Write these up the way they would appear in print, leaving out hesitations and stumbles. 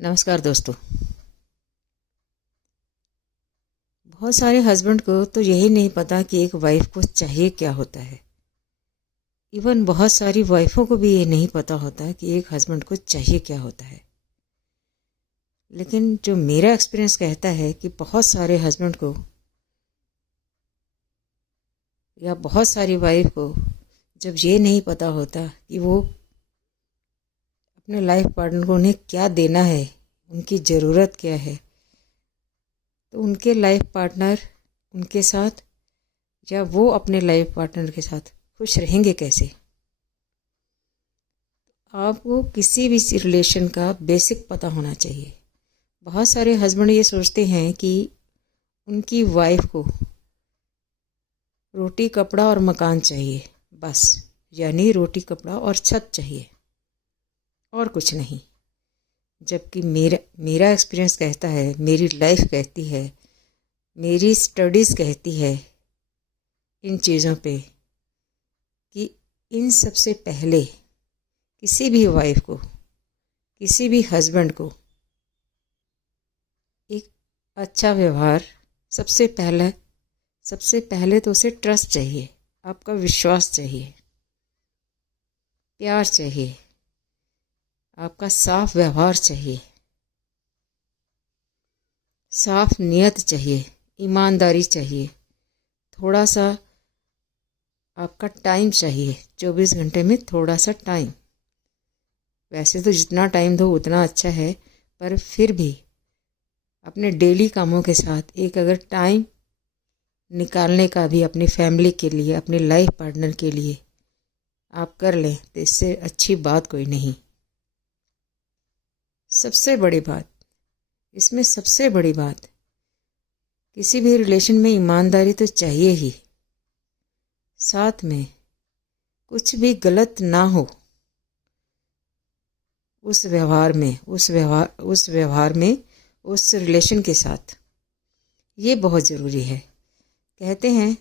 नमस्कार दोस्तों। बहुत सारे हस्बैंड को तो यही नहीं पता कि एक वाइफ को चाहिए क्या होता है। इवन बहुत सारी वाइफों को भी ये नहीं पता होता कि एक हस्बैंड को चाहिए क्या होता है। लेकिन जो मेरा एक्सपीरियंस कहता है कि बहुत सारे हस्बैंड को या बहुत सारी वाइफ को जब ये नहीं पता होता कि वो अपने लाइफ पार्टनर को उन्हें क्या देना है, उनकी ज़रूरत क्या है, तो उनके लाइफ पार्टनर उनके साथ या वो अपने लाइफ पार्टनर के साथ खुश रहेंगे कैसे। आपको किसी भी रिलेशन का बेसिक पता होना चाहिए। बहुत सारे हस्बैंड ये सोचते हैं कि उनकी वाइफ को रोटी कपड़ा और मकान चाहिए, बस, यानी रोटी कपड़ा और छत चाहिए और कुछ नहीं। जबकि मेरा एक्सपीरियंस कहता है, मेरी लाइफ कहती है, मेरी स्टडीज़ कहती है इन चीज़ों पे कि इन सबसे पहले किसी भी वाइफ को, किसी भी हस्बैंड को एक अच्छा व्यवहार सबसे पहले तो उसे ट्रस्ट चाहिए, आपका विश्वास चाहिए, प्यार चाहिए, आपका साफ व्यवहार चाहिए, साफ नियत चाहिए, ईमानदारी चाहिए, थोड़ा सा आपका टाइम चाहिए, 24 घंटे में थोड़ा सा टाइम। वैसे तो जितना टाइम दो उतना अच्छा है, पर फिर भी अपने डेली कामों के साथ एक अगर टाइम निकालने का भी अपनी फैमिली के लिए, अपने लाइफ पार्टनर के लिए आप कर लें तो इससे अच्छी बात कोई नहीं। सबसे बड़ी बात, इसमें सबसे बड़ी बात, किसी भी रिलेशन में ईमानदारी तो चाहिए ही, साथ में कुछ भी गलत ना हो उस व्यवहार में उस रिलेशन के साथ। ये बहुत ज़रूरी है। कहते हैं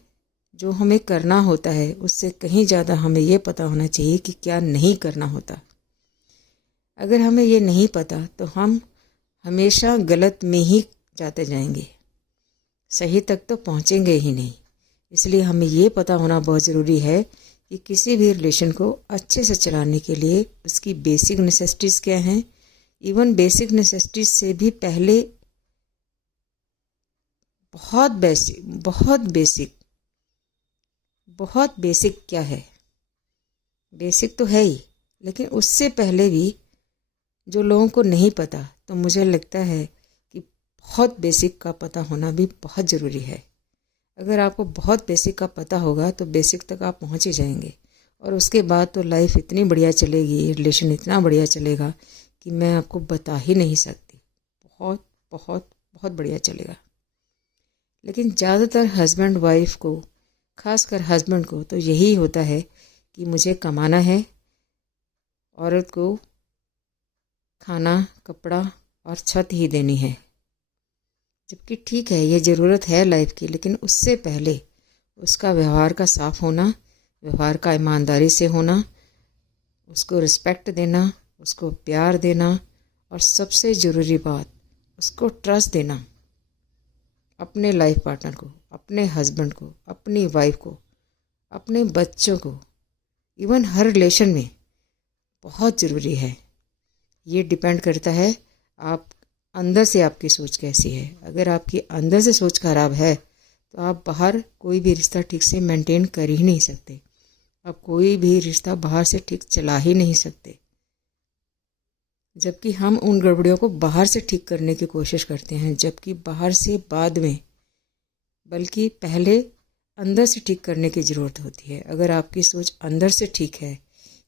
जो हमें करना होता है उससे कहीं ज़्यादा हमें ये पता होना चाहिए कि क्या नहीं करना होता। अगर हमें ये नहीं पता तो हम हमेशा गलत में ही जाते जाएंगे, सही तक तो पहुँचेंगे ही नहीं। इसलिए हमें ये पता होना बहुत ज़रूरी है कि किसी भी रिलेशन को अच्छे से चलाने के लिए उसकी बेसिक नेसेसिटीज़ क्या हैं। इवन बेसिक नेसेसिटीज़ से भी पहले बहुत बेसिक क्या है। बेसिक तो है ही, लेकिन उससे पहले भी जो लोगों को नहीं पता, तो मुझे लगता है कि बहुत बेसिक का पता होना भी बहुत ज़रूरी है। अगर आपको बहुत बेसिक का पता होगा तो बेसिक तक आप पहुंच ही जाएंगे, और उसके बाद तो लाइफ इतनी बढ़िया चलेगी, रिलेशन इतना बढ़िया चलेगा कि मैं आपको बता ही नहीं सकती। बहुत बहुत बहुत बढ़िया चलेगा। लेकिन ज़्यादातर हस्बैंड वाइफ को, खासकर हस्बैंड को तो यही होता है कि मुझे कमाना है, औरत को खाना, कपड़ा और छत ही देनी है। जबकि ठीक है, ये ज़रूरत है लाइफ की, लेकिन उससे पहले उसका व्यवहार का साफ होना, व्यवहार का ईमानदारी से होना, उसको रिस्पेक्ट देना, उसको प्यार देना, और सबसे ज़रूरी बात, उसको ट्रस्ट देना। अपने लाइफ पार्टनर को, अपने हस्बैंड को, अपनी वाइफ को, अपने बच्चों को, इवन हर रिलेशन में बहुत ज़रूरी है। ये डिपेंड करता है आप अंदर से आपकी सोच कैसी है। अगर आपकी अंदर से सोच खराब है तो आप बाहर कोई भी रिश्ता ठीक से मेंटेन कर ही नहीं सकते। आप कोई भी रिश्ता बाहर से ठीक चला ही नहीं सकते। जबकि हम उन गड़बड़ियों को बाहर से ठीक करने की कोशिश करते हैं, जबकि बाहर से बाद में, बल्कि पहले अंदर से ठीक करने की ज़रूरत होती है। अगर आपकी सोच अंदर से ठीक है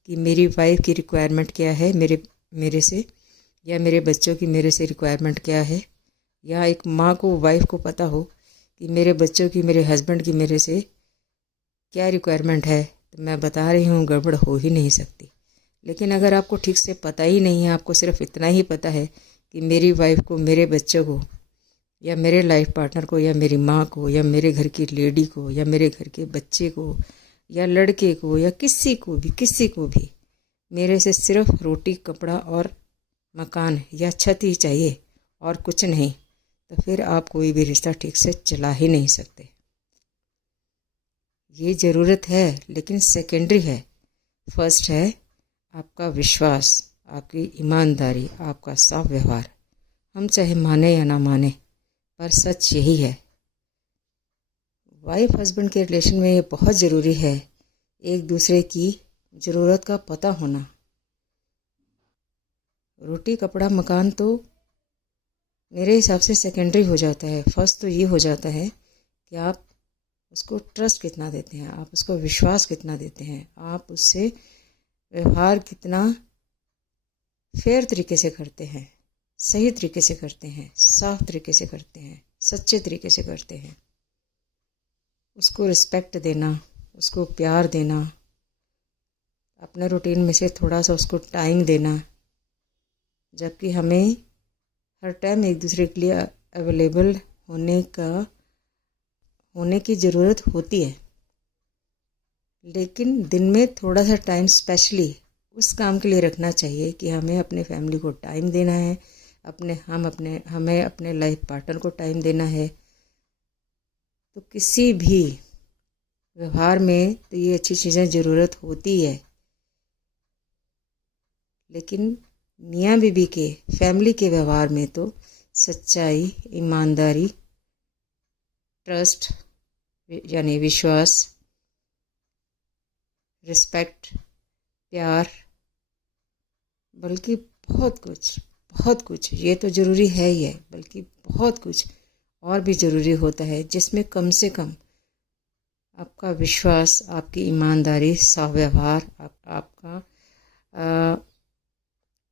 कि मेरी वाइफ की रिक्वायरमेंट क्या है मेरे से, या मेरे बच्चों की मेरे से रिक्वायरमेंट क्या है, या एक माँ को, वाइफ को पता हो कि मेरे बच्चों की, मेरे हस्बैंड की मेरे से क्या रिक्वायरमेंट है, तो मैं बता रही हूँ गड़बड़ हो ही नहीं सकती। लेकिन अगर आपको ठीक से पता ही नहीं है, आपको सिर्फ इतना ही पता है कि मेरी वाइफ को, मेरे बच्चों को, या मेरे लाइफ पार्टनर को, या मेरी माँ को, या मेरे घर की लेडी को, या मेरे घर के बच्चे को, या लड़के को, या किसी को भी मेरे से सिर्फ रोटी, कपड़ा और मकान या छत ही चाहिए और कुछ नहीं, तो फिर आप कोई भी रिश्ता ठीक से चला ही नहीं सकते। ये ज़रूरत है लेकिन सेकेंडरी है। फर्स्ट है आपका विश्वास, आपकी ईमानदारी, आपका साफ व्यवहार। हम चाहे माने या ना माने, पर सच यही है। वाइफ हस्बैंड के रिलेशन में ये बहुत ज़रूरी है, एक दूसरे की ज़रूरत का पता होना। रोटी कपड़ा मकान तो मेरे हिसाब से सेकेंडरी हो जाता है। फर्स्ट तो ये हो जाता है कि आप उसको ट्रस्ट कितना देते हैं, आप उसको विश्वास कितना देते हैं, आप उससे व्यवहार कितना फेयर तरीके से करते हैं, सही तरीके से करते हैं, साफ तरीके से करते हैं, सच्चे तरीके से करते हैं। उसको रिस्पेक्ट देना, उसको प्यार देना, अपने रूटीन में से थोड़ा सा उसको टाइम देना, जबकि हमें हर टाइम एक दूसरे के लिए अवेलेबल होने की ज़रूरत होती है। लेकिन दिन में थोड़ा सा टाइम स्पेशली उस काम के लिए रखना चाहिए कि हमें अपने फैमिली को टाइम देना है, हमें अपने लाइफ पार्टनर को टाइम देना है। तो किसी भी व्यवहार में तो ये अच्छी चीज़ें ज़रूरत होती है, लेकिन मियाँ बीबी के फैमिली के व्यवहार में तो सच्चाई, ईमानदारी, ट्रस्ट यानी विश्वास, रिस्पेक्ट, प्यार, बल्कि बहुत कुछ ये तो ज़रूरी है ही है, बल्कि बहुत कुछ और भी ज़रूरी होता है, जिसमें कम से कम आपका विश्वास, आपकी ईमानदारी, साफ व्यवहार, आपका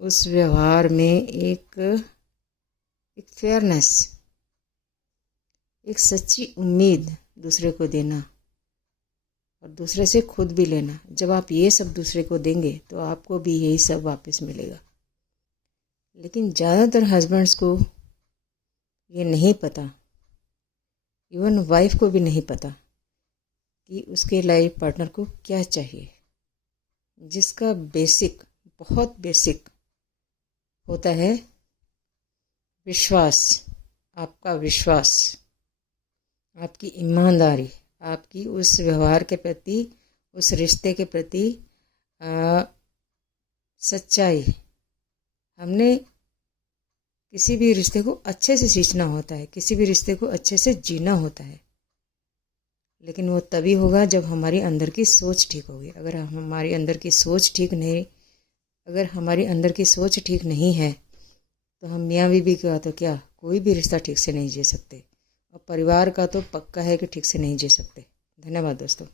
उस व्यवहार में एक फेयरनेस, एक सच्ची उम्मीद दूसरे को देना और दूसरे से खुद भी लेना। जब आप ये सब दूसरे को देंगे तो आपको भी यही सब वापस मिलेगा। लेकिन ज़्यादातर हस्बैंड्स को ये नहीं पता, इवन वाइफ को भी नहीं पता कि उसके लाइफ पार्टनर को क्या चाहिए, जिसका बहुत बेसिक होता है विश्वास। आपका विश्वास, आपकी ईमानदारी, आपकी उस व्यवहार के प्रति, उस रिश्ते के प्रति सच्चाई। हमने किसी भी रिश्ते को अच्छे से सींचना होता है, किसी भी रिश्ते को अच्छे से जीना होता है, लेकिन वो तभी होगा जब हमारी अंदर की सोच ठीक होगी। अगर हमारी अंदर की सोच ठीक नहीं है तो हम मियाँ बीबी का तो क्या, कोई भी रिश्ता ठीक से नहीं जी सकते, और परिवार का तो पक्का है कि ठीक से नहीं जी सकते। धन्यवाद दोस्तों।